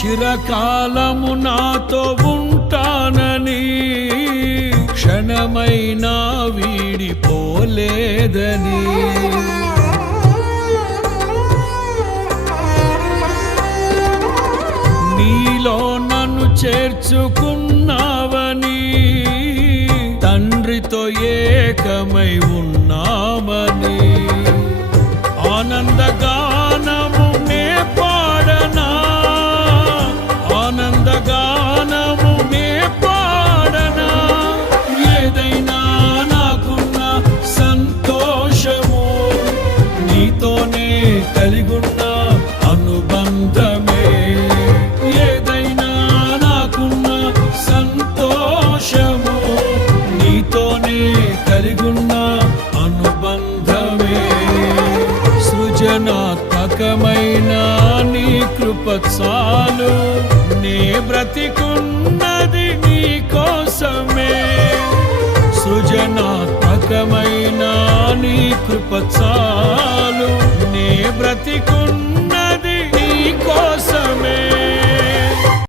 చిరకాలము నాతో ఉంటానని క్షణమైనా వీడిపోలేదని నీలో నన్ను చేర్చుకున్నావని తండ్రితో ఏకమై ఉన్నామని ఆనందగానము నే పాడనా ఆనందగానము నే పాడనా ఏదైనా నాకున్న సంతోషము నీతోనే కలిగున్న అనుబంధమే ఏదైనా నాకున్న సంతోషము నీతోనే కలిగున్న అనుబంధమే సృజనాత్మకమైన నీ కృప చాలు నే బ్రతికున్నది నీ కోసమే సృజనాత్మకమైన నీ కృప చాలు నే బ్రతికున్నది నీ కోసం